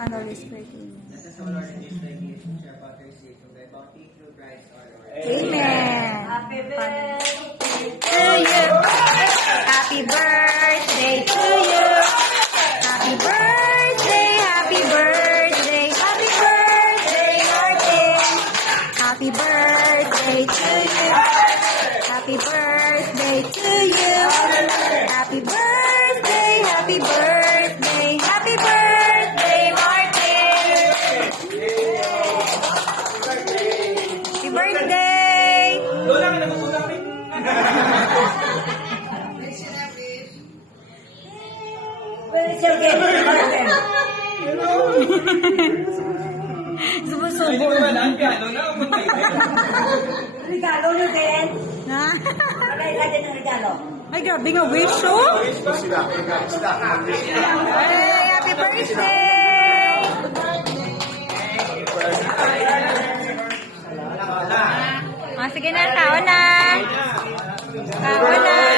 Honoris Causa. Amen. Happy birthday to you. Happy birthday to you. Happy birthday, happy birthday, happy birthday, Martin. Happy birthday to you. Happy birthday to you. Happy birthday, happy birthday, happy birthday, Martin. Happy birthday! Lola, may nagpapalapit. Sumusubo. Ay, di ba wala ang piano na? Regalo nyo din. Ha? Pagay ka din ng regalo. Ay, grabe nga wish, oh! Ay, happy birthday! Ah, sige na, tao na! Tao na!